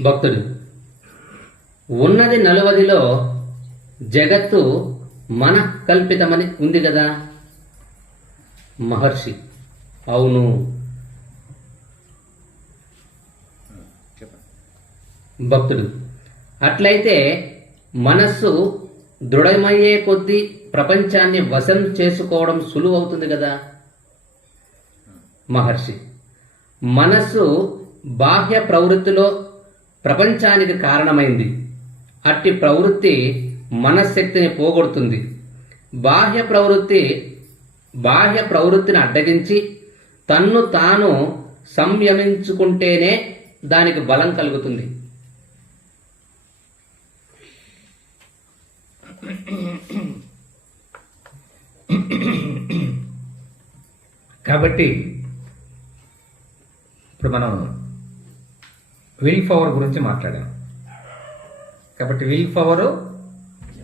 భక్తుడు. ఉన్నది నలువదిలో జగత్తు మన కల్పితమని ఉంది కదా? మహర్షి. అవును. భక్తుడు. అట్లయితే మనస్సు దృఢమయ్యే కొద్దీ ప్రపంచాన్ని వశం చేసుకోవడం సులువు అవుతుంది కదా? మహర్షి. మనస్సు బాహ్య ప్రవృత్తిలో ప్రపంచానికి కారణమైంది. అట్టి ప్రవృత్తి మనశ్శక్తిని పోగొడుతుంది. బాహ్య ప్రవృత్తి బాహ్య ప్రవృత్తిని అడ్డగించి తన్ను తాను సంయమించుకుంటేనే దానికి బలం కలుగుతుంది. కాబట్టి ఇప్పుడు మనం విల్ పవర్ గురించి మాట్లాడాం కాబట్టి will power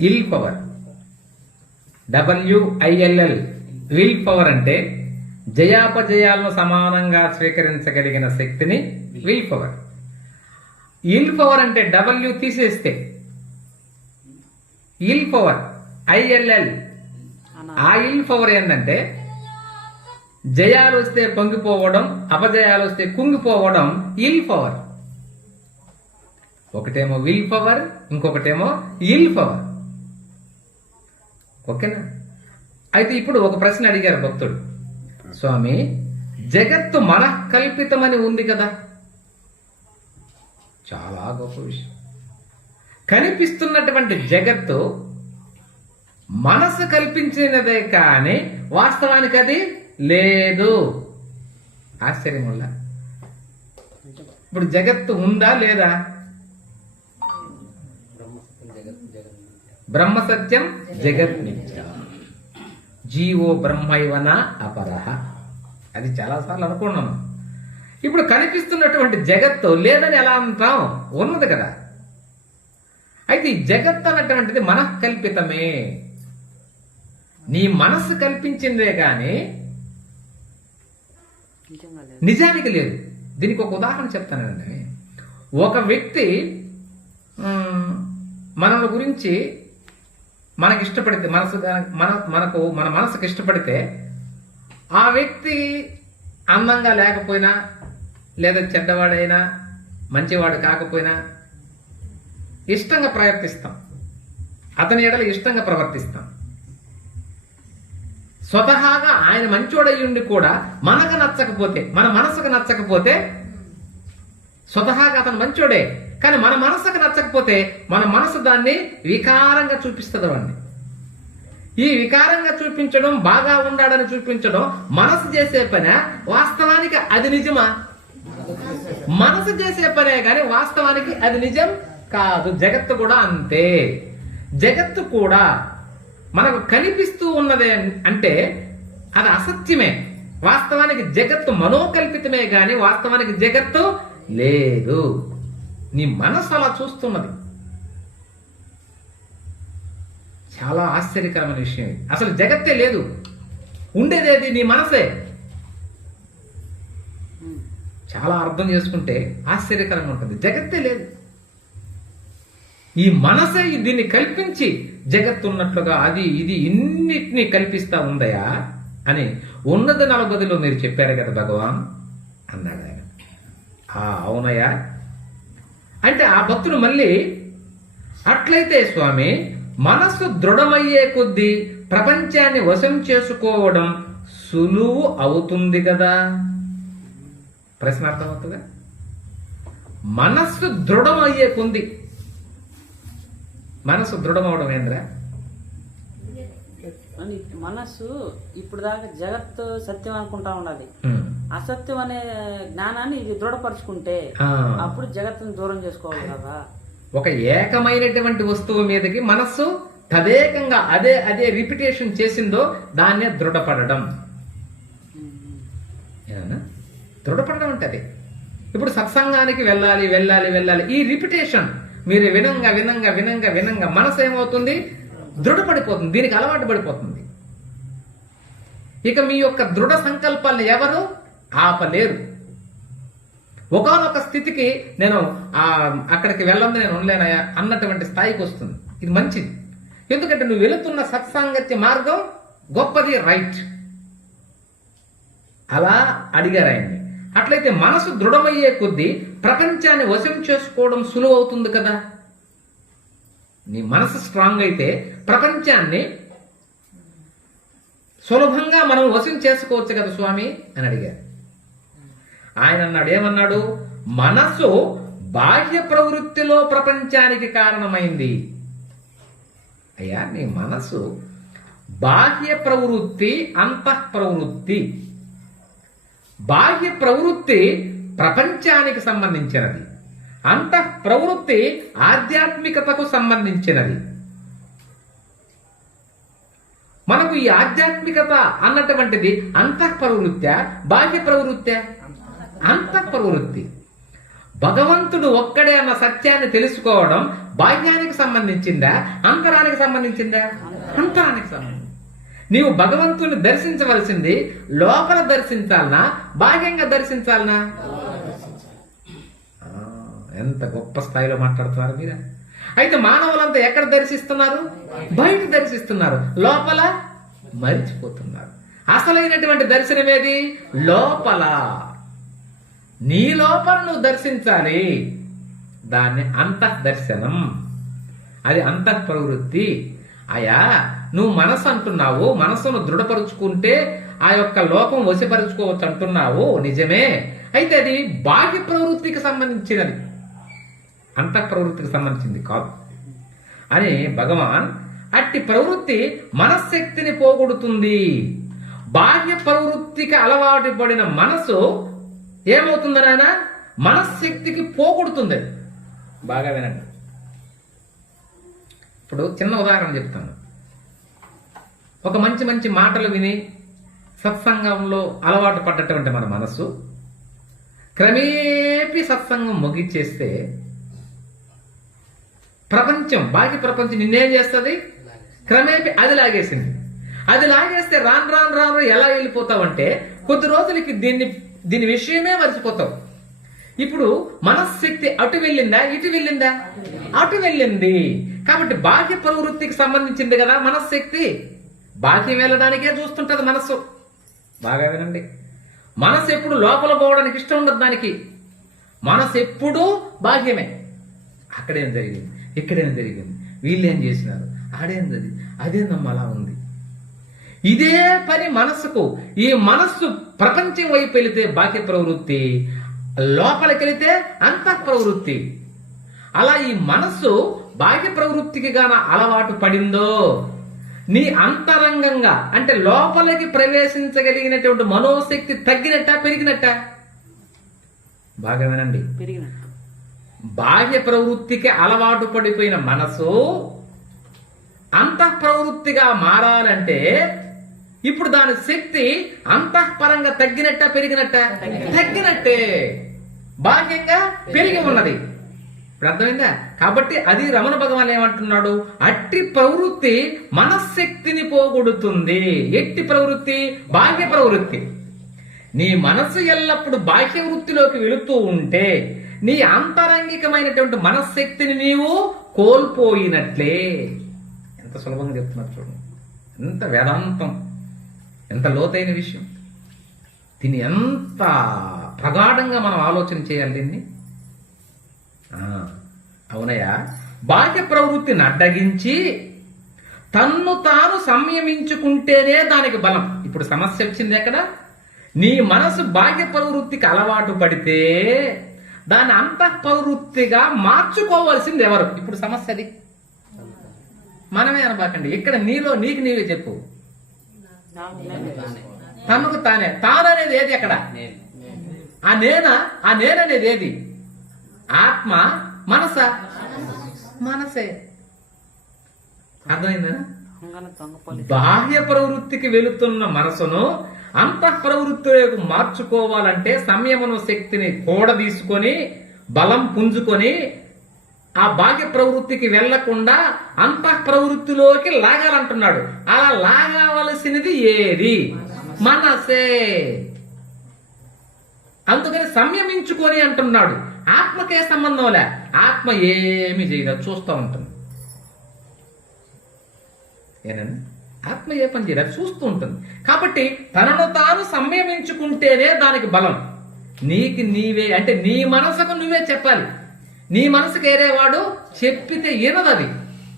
ill power W I L L will power అంటే జయాపజయాలను సమానంగా స్వీకరించగలిగిన శక్తిని విల్ పవర్ ఇల్ పవర్ అంటే డబ్ల్యూ తీసేస్తే ఇల్ పవర్ ఐఎల్ఎల్ ఆ ఇల్ పవర్ ఏంటంటే జయాలు వస్తే పొంగిపోవడం అపజయాలు వస్తే కుంగిపోవడం ఇల్ పవర్ ఒకటేమో విల్ పవర్ ఇంకొకటేమో ఇల్ పవర్ ఓకేనా అయితే ఇప్పుడు ఒక ప్రశ్న అడిగారు భక్తుడు. స్వామి జగత్తు మన కల్పితమని ఉంది కదా? చాలా గొప్ప విషయం. కనిపిస్తున్నటువంటి జగత్తు మనసు కల్పించినదే కానీ వాస్తవానికి అది లేదు. ఆశ్చర్యం వల్ల. ఇప్పుడు జగత్తు ఉందా లేదా? బ్రహ్మ సత్యం జగత్ మిథ్య జీవో బ్రహ్మైవన అపరహ. అది చాలాసార్లు అనుకున్నాను ఇప్పుడు కనిపిస్తున్నటువంటి జగత్తు లేదని ఎలా అంటాం? ఉన్నది కదా. అయితే ఈ జగత్ అన్నటువంటిది మనఃకల్పితమే. నీ మనస్సు కల్పించిందే కానీ నిజానికి లేదు. దీనికి ఒక ఉదాహరణ చెప్తానండి. ఒక వ్యక్తి మ్, మన గురించి మనకి ఇష్టపడితే మనసు మన మనకు మన మనసుకు ఇష్టపడితే ఆ వ్యక్తి అందంగా లేకపోయినా లేదా చెడ్డవాడైనా మంచివాడు కాకపోయినా ఇష్టంగా ప్రవర్తిస్తాం. అతని ఎడల ఇష్టంగా ప్రవర్తిస్తాం. స్వతహాగా ఆయన మంచోడయ్యుండి కూడా మనకు నచ్చకపోతే మన మనసుకు నచ్చకపోతే స్వతహాగా అతను మంచోడే. కానీ మన మనసుకు నచ్చకపోతే మన మనసు దాన్ని వికారంగా చూపిస్తుంది వాడిని ఈ వికారంగా చూపించడం బాగా ఉండాడని చూపించడం మనసు చేసే పనే వాస్తవానికి అది నిజమా? మనసు చేసే పనే కానీ వాస్తవానికి అది నిజం కాదు. జగత్తు కూడా అంతే. జగత్తు కూడా మనకు కనిపిస్తూ ఉన్నదే అంటే అది అసత్యమే. వాస్తవానికి జగత్తు మనోకల్పితమే కానీ వాస్తవానికి జగత్తు లేదు. నీ మనసు అలా చూస్తున్నది. చాలా ఆశ్చర్యకరమైన విషయం అసలు జగత్తే లేదు. ఉండేదేది నీ మనసే. చాలా అర్థం చేసుకుంటే ఆశ్చర్యకరంగా ఉంటుంది. జగత్తే లేదు. ఈ మనసే దీన్ని కల్పించి జగత్తు ఉన్నట్లుగా అది ఇది ఇన్నిటిని కల్పిస్తా ఉందయా అని ఉన్నది నలగదిలో మీరు చెప్పారు కదా భగవాన్? అన్నాడు ఆయన. ఆ అవునయ్యా. అంటే ఆ భక్తుడు మళ్ళీ అట్లయితే స్వామి మనస్సు దృఢమయ్యే కొద్దీ ప్రపంచాన్ని వశం చేసుకోవడం సులువు అవుతుంది కదా? ప్రశ్న అర్థమవుతుందా? మనస్సు దృఢమయ్యే కొద్ది మనస్సు దృఢమవడం ఏంద్రా? మనస్సు ఇప్పుడు దాకా జగత్తు సత్యం అనుకుంటా ఉన్నది. అసత్యం అనే జ్ఞానాన్ని ఇది దృఢపరుచుకుంటే. అప్పుడు జగత్తును దూరం చేసుకోవాలి కదా. ఒక ఏకమైనటువంటి వస్తువు మీదకి మనస్సు తదేకంగా అదే అదే రిపిటేషన్ చేసిందో దాన్నే దృఢపడడం? దృఢపడడం అంటే అదే. ఇప్పుడు సత్సంగానికి వెళ్ళాలి వెళ్ళాలి వెళ్ళాలి. ఈ రిపిటేషన్ మీరు వినంగా వినంగా వినంగా వినంగా మనసు ఏమవుతుంది? దృఢపడిపోతుంది. దీనికి అలవాటు పడిపోతుంది. ఇక మీ యొక్క దృఢ సంకల్పాలను ఎవరు? ఆపలేరు. ఒకనొక స్థితికి నేను అక్కడికి వెళ్ళంది నేను ఉండలేనయా అన్నటువంటి స్థాయికి వస్తుంది. ఇది మంచిది. ఎందుకంటే నువ్వు వెళుతున్న సత్సాంగత్య మార్గం గొప్పది రైట్. అలా అడిగారు ఆయన్ని. అట్లయితే మనసు దృఢమయ్యే కొద్దీ ప్రపంచాన్ని వశం చేసుకోవడం సులువు అవుతుంది కదా? నీ మనసు స్ట్రాంగ్ అయితే ప్రపంచాన్ని సులభంగా మనం వశం చేసుకోవచ్చు కదా స్వామి అని అడిగారు. ఆయన అన్నాడు ఏమన్నాడు? మనసు బాహ్య ప్రవృత్తిలో ప్రపంచానికి కారణమైంది. అయ్యా నీ మనసు బాహ్య ప్రవృత్తి అంతః ప్రవృత్తి బాహ్య ప్రవృత్తి ప్రపంచానికి సంబంధించినది. అంతః ప్రవృత్తి ఆధ్యాత్మికతకు సంబంధించినది. మనకు ఈ ఆధ్యాత్మికత అన్నటువంటిది అంతః ప్రవృత్తి బాహ్య ప్రవృత్తి అంతః ప్రవృత్తి. భగవంతుడు ఒక్కడే అన్న సత్యాన్ని తెలుసుకోవడం బాహ్యానికి సంబంధించిందా? అంతరానికి సంబంధించిందా? అంతరానికి సంబంధించింది. నీవు భగవంతుని దర్శించవలసింది లోపల దర్శించాలనా? బాహ్యంగా దర్శించాలనా? ఎంత గొప్ప స్థాయిలో మాట్లాడుతున్నారు మీరా? అయితే మానవులంతా ఎక్కడ దర్శిస్తున్నారు? బయట దర్శిస్తున్నారు. లోపల మరిచిపోతున్నారు. అసలైనటువంటి దర్శనం ఏది? లోపల. నీ లోపల నువ్వు దర్శించాలి. దాన్ని అంతః దర్శనం అది అంతః ప్రవృత్తి అయా నువ్వు మనసు అంటున్నావు. మనసును దృఢపరుచుకుంటే ఆ యొక్క లోపం వశపరుచుకోవచ్చు అంటున్నావు. నిజమే. అయితే అది బాహ్య ప్రవృత్తికి సంబంధించినది. అంత ప్రవృత్తికి సంబంధించింది కాదు. అని భగవాన్ అట్టి ప్రవృత్తి మనశ్శక్తిని పోగొడుతుంది. బాహ్య ప్రవృత్తికి అలవాటు పడిన మనసు ఏమవుతుంది నాయన? మనశ్శక్తికి పోగొడుతుంది. బాగా వినండి. ఇప్పుడు చిన్న ఉదాహరణ చెప్తాను. ఒక మంచి మంచి మాటలు విని సత్సంగంలో అలవాటు పడ్డటువంటి మన మనసు క్రమేపీ సత్సంగం ముగిచ్చేస్తే ప్రపంచం బాకీ ప్రపంచం నిన్నేం చేస్తుంది? క్రమేపీ అది లాగేసింది. అది లాగేస్తే రాను రాను రాను ఎలా వెళ్ళిపోతావంటే కొద్ది రోజులకి దీన్ని దీని విషయమే మర్చిపోతావు. ఇప్పుడు మనశ్శక్తి అటు వెళ్ళిందా ఇటు వెళ్ళిందా? అటు వెళ్ళింది. కాబట్టి బాహ్య ప్రవృత్తికి సంబంధించింది కదా మనశ్శక్తి. బాహ్యం వెళ్ళడానికే చూస్తుంటది మనస్సు. బాగా వినండి. మనసు ఎప్పుడు లోపల పోవడానికి ఇష్టం ఉండదు దానికి. మనసు ఎప్పుడూ బాహ్యమే. అక్కడేం జరిగింది? ఎక్కడైనా జరిగింది. వీళ్ళేం చేసినారు? ఆడేం జరిగింది అదేందమ్మా అలా ఉంది. ఇదే పని మనస్సుకు ఈ మనస్సు ప్రపంచం వైపు వెళితే బాహ్య ప్రవృత్తి లోపలికి వెళితే అంత ప్రవృత్తి అలా ఈ మనస్సు బాహ్య ప్రవృత్తికి గాన అలవాటు పడిందో నీ అంతరంగంగా అంటే లోపలికి ప్రవేశించగలిగినటువంటి మనోశక్తి తగ్గినట్ట పెరిగినట్ట? బాగా వినండి. పెరిగినట్ట? బాహ్య ప్రవృత్తికి అలవాటు పడిపోయిన మనసు అంతః ప్రవృత్తిగా మారాలంటే ఇప్పుడు దాని శక్తి అంతఃపరంగా తగ్గినట్ట పెరిగినట్ట? తగ్గినట్టే. బాహ్యంగా పెరిగి ఉన్నది. ఇప్పుడు అర్థమైందా? కాబట్టి అది రమణ భగవాన్ ఏమంటున్నాడు? అట్టి ప్రవృత్తి మనశ్శక్తిని పోగొడుతుంది. ఎట్టి ప్రవృత్తి? బాహ్య ప్రవృత్తి. నీ మనసు ఎల్లప్పుడు బాహ్య వృత్తిలోకి వెళుతూ ఉంటే నీ ఆంతరంగికమైనటువంటి మనశ్శక్తిని నీవు కోల్పోయినట్లే. ఎంత సులభంగా చెప్తున్నారు చూడండి. ఎంత వేదాంతం. ఎంత లోతైన విషయం. దీన్ని ఎంత ప్రగాఢంగా మనం ఆలోచన చేయాలి దీన్ని? ఆ, అవునయ్యా. బాహ్య ప్రవృత్తిని అడ్డగించి తన్ను తాను సంయమించుకుంటేనే దానికి బలం. ఇప్పుడు సమస్య వచ్చింది ఎక్కడ? నీ మనసు బాహ్య ప్రవృత్తికి అలవాటు పడితే దాన్ని అంతః ప్రవృత్తిగా మార్చుకోవాల్సింది ఎవరు? ఇప్పుడు సమస్య అది. మనమే అనబాకండి. ఇక్కడ నీలో నీకు నీవే చెప్పు. తనకు తానే. తాను అనేది ఏది అక్కడ? ఆ నేన ఆ నేననేది ఏది? ఆత్మ మనస. మనసే. అర్థమైందా బాహ్య ప్రవృత్తికి వెళుతున్న మనసును అంతః ప్రవృత్తిలోకి మార్చుకోవాలంటే సంయమన శక్తిని కూడ తీసుకొని బలం పుంజుకొని ఆ బాహ్య ప్రవృత్తికి వెళ్ళకుండా అంతః ప్రవృత్తిలోకి లాగాలంటున్నాడు. అలా లాగవలసినది ఏది? మనసే. అందుకని సంయమించుకొని అంటున్నాడు. ఆత్మకే సంబంధంలే ఆత్మ ఏమి చేయదు చూస్తూ ఉంటుంది ఏనండి ఆత్మ ఏ పని చేయాలి చూస్తూ ఉంటుంది. కాబట్టి తనను తాను సంయమించుకుంటేనే దానికి బలం. నీకు నీవే అంటే నీ మనసుకు నువ్వే చెప్పాలి. నీ మనసుకు ఏరేవాడు చెప్పితే వినదు అది.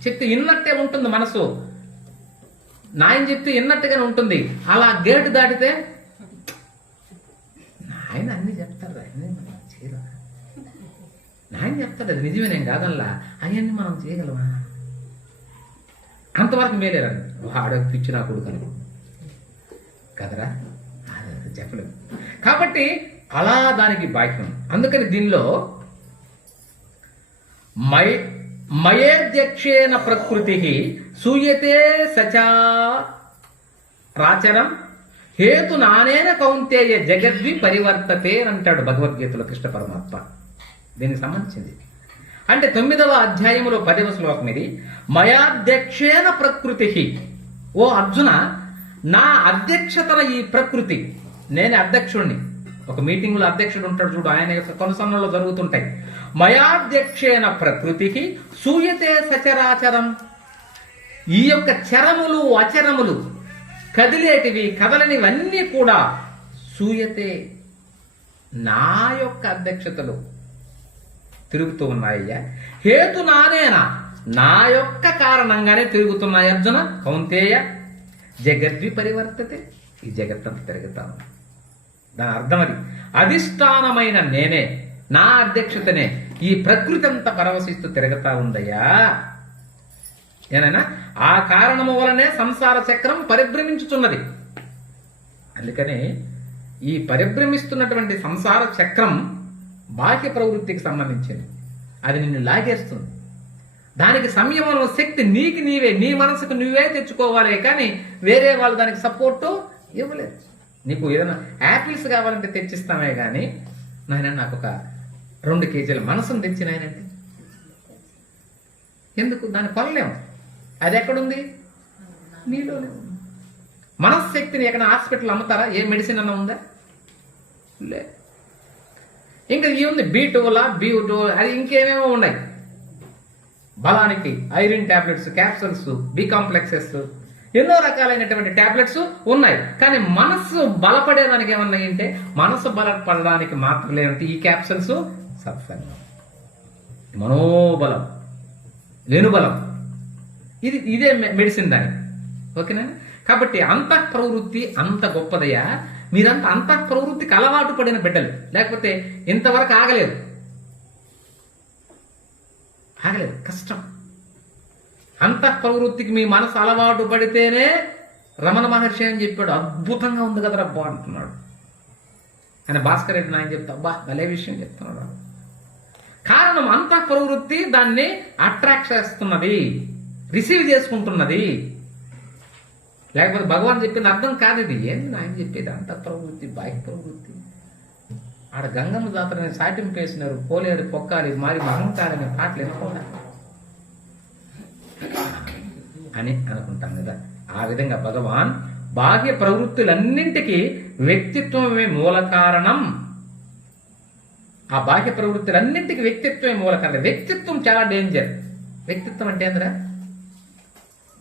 చెప్తే విన్నట్టే ఉంటుంది మనసు. నాయన చెప్తే విన్నట్టుగానే ఉంటుంది. అలా గేటు దాటితే నాయన అన్ని చెప్తారు అన్ని మనం నాయన చెప్తాడు అది నిజమేనేం కాదల్లా అవన్నీ మనం చేయగలమా? అంతవరకు మేలేరండి వాడకు పిచ్చి నా కొడుకు అని కదరా? చెప్పలేదు కాబట్టి అలా దానికి బాహ్యం. అందుకని దీనిలో మై మయేధ్యక్షేణ ప్రకృతి సూయతే సచా ప్రాచరం హేతు నానేన కౌంతేయ జగద్వి పరివర్తతే అంటాడు భగవద్గీతలో కృష్ణ పరమాత్మ. దీనికి సంబంధించింది. అంటే తొమ్మిదవ అధ్యాయములో పదవ శ్లోకం ఇది. మయాధ్యక్షేణ ప్రకృతి ఓ అర్జున నా అధ్యక్షతన ఈ ప్రకృతి. నేనే అధ్యక్షుణ్ణి. ఒక మీటింగ్లో అధ్యక్షుడు ఉంటాడు చూడు ఆయన యొక్క కొనసన్నలో జరుగుతుంటాయి. మయాధ్యక్షేణ ప్రకృతికి సూయతే సచరాచరం. ఈ యొక్క చరములు అచరములు కదిలేటివి కదలనివన్నీ కూడా సూయతే నా యొక్క అధ్యక్షతలో. తిరుగుతూ ఉన్నాయ్యా హేతు నానేనా నా యొక్క కారణంగానే తిరుగుతున్నాయి అర్జున కౌంతేయ. జగద్వి పరివర్తతే ఈ జగత్తంతా తిరుగుతాను దాని అర్థం అది. అధిష్టానమైన నేనే నా అధ్యక్షతనే ఈ ప్రకృతి అంతా పరవశిస్తూ తిరుగుతా ఉందయ్యా. ఏనైనా ఆ కారణము వలనే సంసార చక్రం పరిభ్రమించుతున్నది అందుకని ఈ పరిభ్రమిస్తున్నటువంటి సంసార చక్రం బాహ్య ప్రవృత్తికి సంబంధించింది అది నిన్ను లాగేస్తుంది. దానికి సంయమంలో శక్తి నీకు నీవే నీ మనసుకు నువ్వే తెచ్చుకోవాలి కానీ వేరే వాళ్ళు దానికి సపోర్టు ఇవ్వలేదు. నీకు ఏదైనా యాపిల్స్ కావాలంటే తెచ్చిస్తామే కానీ నాయన నాకు ఒక రెండు కేజీల మనసును తెచ్చినాయనంటే ఎందుకు? దాన్ని కొనలేము. అది ఎక్కడుంది? నీలోనే ఉంది. మనశ్శక్తిని ఎక్కడ హాస్పిటల్ అమ్ముతారా? ఏ మెడిసిన్ అన్న ఉందా? లే. ఇంకా ఈ ఉంది బీ టూలా బీ టూ అది ఇంకేమేమో ఉన్నాయి? బలానికి iron tablets capsules B complexes ఎన్నో రకాలైనటువంటి టాబ్లెట్స్ ఉన్నాయి. కానీ మనస్సు బలపడేదానికి ఏమన్నాయి అంటే మనస్సు బలపడడానికి మాత్రం లేనంటే ఈ క్యాప్సూల్స్ సత్సంగం. మనోబలం వెనుబలం. ఇది ఇదే మె- మెడిసిన్ దాని ఓకేనా? కాబట్టి అంత ప్రవృత్తి అంత గొప్పదయ్యా. మీరంతా అంత ప్రవృత్తికి అలవాటు పడిన బిడ్డలు. లేకపోతే ఇంతవరకు ఆగలేదు. ఆగలేదు. కష్టం. అంత ప్రవృత్తికి మీ మనసు అలవాటు పడితేనే రమణ మహర్షి అని చెప్పాడు? అద్భుతంగా ఉంది కదరా అబ్బా అంటున్నాడు. ఆయన భాస్కర్ రెడ్డి నాయన చెప్తా అబ్బా భలే విషయం చెప్తున్నాడు. కారణం అంత ప్రవృత్తి దాన్ని అట్రాక్ట్ చేస్తున్నది రిసీవ్ చేసుకుంటున్నది. లేకపోతే భగవాన్ చెప్పింది అర్థం కాదు ఇది ఏంది ఆయన చెప్పేది? అంత ప్రవృత్తి బాహ్య ప్రవృత్తి ఆడ గంగమ్మ జాతరని సాటింపు వేసినారు. పోలేరు పొక్కాలి మారి మహంకాలని పాటలు ఎన్నుకోవాలి అని అనుకుంటాం కదా. ఆ విధంగా భగవాన్ బాహ్య ప్రవృత్తులన్నింటికి వ్యక్తిత్వమే మూల కారణం. ఆ బాహ్య ప్రవృత్తులన్నింటికి వ్యక్తిత్వమే మూల కారణం. వ్యక్తిత్వం చాలా డేంజర్ వ్యక్తిత్వం అంటే ఏందిరా?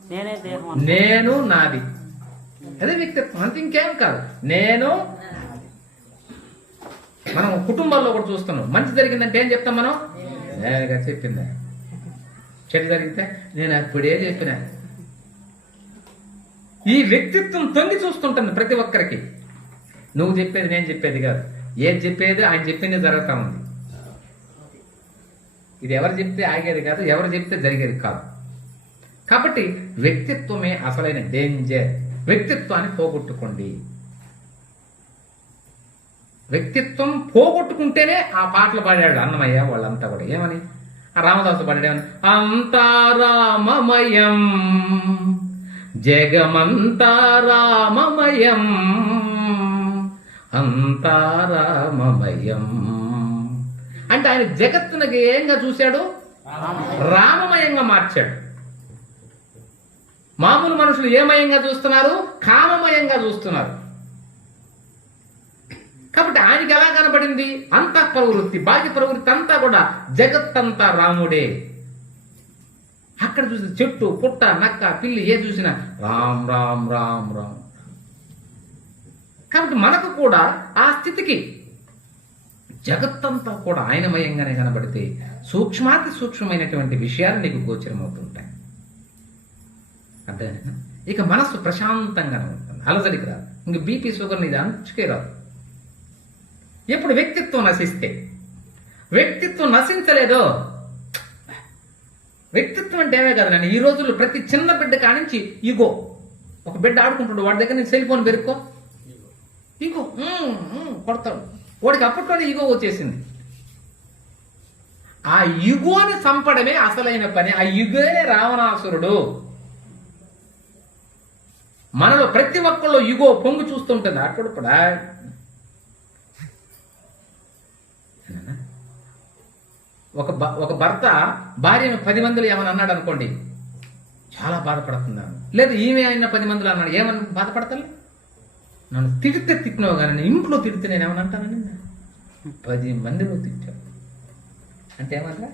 నేనే నాది. అదే వ్యక్తిత్వం అంత ఇంకేం కాదు. నేను మనం కుటుంబాల్లో కూడా చూస్తున్నాం. మంచి జరిగిందంటే ఏం చెప్తాం మనం? నేనుగా చెప్పిందా? చెడు జరిగితే నేను అప్పుడే చెప్పిన. ఈ వ్యక్తిత్వం తొంగి చూస్తుంటుంది ప్రతి ఒక్కరికి. నువ్వు చెప్పేది నేను చెప్పేది కాదు. ఏది చెప్పేది ఆయన చెప్పింది జరుగుతా ఉంది. ఇది ఎవరు చెప్తే ఆగేది కాదు ఎవరు చెప్తే జరిగేది కాదు. కాబట్టి వ్యక్తిత్వమే అసలైన డేంజర్ వ్యక్తిత్వాన్ని పోగొట్టుకోండి. వ్యక్తిత్వం పోగొట్టుకుంటేనే ఆ పాటలు పాడాడు అన్నమయ్య వాళ్ళంతా కూడా. ఏమని? ఆ రామదాసు పాడాడేమని అంతా రామమయం జగమంతా రామమయం అంతా రామమయం. అంటే ఆయన జగత్తునకి ఏంగా చూశాడు? రామమయంగా మార్చాడు. మామూలు మనుషులు ఏమయంగా చూస్తున్నారు? కామమయంగా చూస్తున్నారు. కాబట్టి ఆయనకి ఎలా కనబడింది? అంత ప్రవృత్తి బాహ్య ప్రవృత్తి అంతా కూడా జగత్తంతా రాముడే. అక్కడ చూసి చెట్టు పుట్ట నక్క పిల్లి ఏ చూసినా రామ్ రామ్ రామ్ రామ్. కాబట్టి మనకు కూడా ఆ స్థితికి జగత్తంతా కూడా ఆయనమయంగానే కనబడితే సూక్ష్మాతి సూక్ష్మమైనటువంటి విషయాలు నీకు గోచరమవుతుంది. అర్థమైనా ఇక మనస్సు ప్రశాంతంగా ఉంటుంది. అలజడికి రాదు. ఇంక బీపీ షుగర్ ఇది రాదు. ఎప్పుడు వ్యక్తిత్వం నశిస్తే వ్యక్తిత్వం నశించలేదో వ్యక్తిత్వం అంటే ఏమే కదా ఈ రోజుల్లో ప్రతి చిన్న బిడ్డ కానించి ఈగో ఒక బిడ్డ ఆడుకుంటాడు వాడి దగ్గర నుంచి సెల్ ఫోన్ పెరుక్కో ఈగో కొడతాడు. వాడికి అప్పట్లోనే ఈగో వచ్చేసింది. ఆ యుగోని చంపడమే అసలైన పని. ఆ యుగోనే రావణాసురుడు. మనలో ప్రతి ఒక్కళ్ళు ఇగో పొంగు చూస్తుంటుంది అక్కడ కూడా ఒక భ- ఒక భర్త భార్యను పది మందిలో ఏమని అన్నాడు అనుకోండి చాలా బాధపడుతున్నాను. లేదు ఈమె అయిన పది మందిలో అన్నాడు ఏమని బాధపడతాను నన్ను తిడితే తిట్టినావు కానీ ఇంట్లో తిడితే నేను ఏమని అంటానండి పది మందిలో తిట్టావు అంటే ఏమన్నా?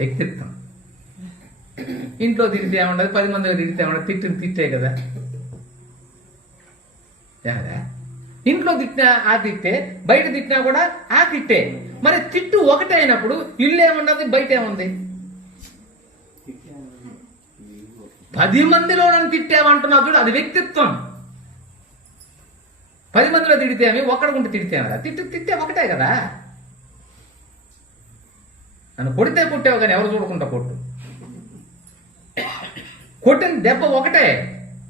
వ్యక్తిత్వం. ఇంట్లో తిరిగితే ఏమండదు పది మందిలో తిరిగితే ఏమండదు తిట్టిన తిట్టే కదా. ఇంట్లో తిట్టినా ఆ తిట్టే బయట తిట్టినా కూడా ఆ తిట్టే. మరి తిట్టు ఒకటే అయినప్పుడు ఇల్లు ఏమున్నది బయట ఏముంది? పది మందిలో నన్ను తిట్టామంటున్నావు చూడు అది వ్యక్తిత్వం. పది మందిలో తిడితేమి తిడితే కదా తిట్టి తిట్టే ఒకటే కదా. నన్ను కొడితే కొట్టావు కానీ ఎవరు చూడకుండా కొట్టు. కొట్టిన దెబ్బ ఒకటే.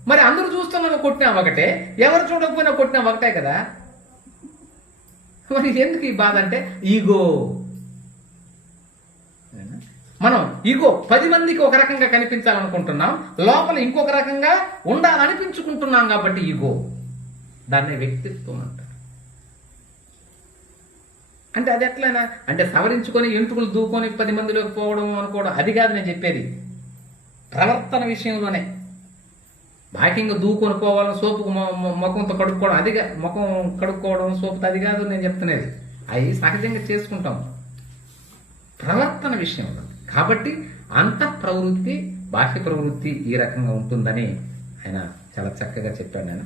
మరి అందరూ చూస్తున్నా కొట్టినా ఒకటే. ఎవరు చూడకపోయినా కొట్టినా ఒకటే కదా. మరి ఎందుకు ఈ బాధ అంటే ఈగో. మనం ఈగో పది మందికి ఒక రకంగా కనిపించాలనుకుంటున్నాం. లోపల ఇంకొక రకంగా ఉండాలనిపించుకుంటున్నాం కాబట్టి ఈగో. దాన్ని వ్యక్తిత్వం అంటారు. అంటే అది ఎట్లయినా అంటే సవరించుకొని ఎంటుకలు దూకొని పది మందిలోకి పోవడం అనుకోవడం అది కాదు నేను చెప్పేది. ప్రవర్తన విషయంలోనే. బాకింగ్ దూకొని పోవాలని సోపుకు ముఖంతో కడుక్కోవడం అది ముఖం కడుక్కోవడం సోపుతో అది కాదు నేను చెప్తున్నది. అవి సహజంగా చేసుకుంటాం. ప్రవర్తన విషయంలో కాబట్టి అంత ప్రవృత్తి బాహ్య ప్రవృత్తి ఈ రకంగా ఉంటుందని ఆయన చాలా చక్కగా చెప్పాడు నేను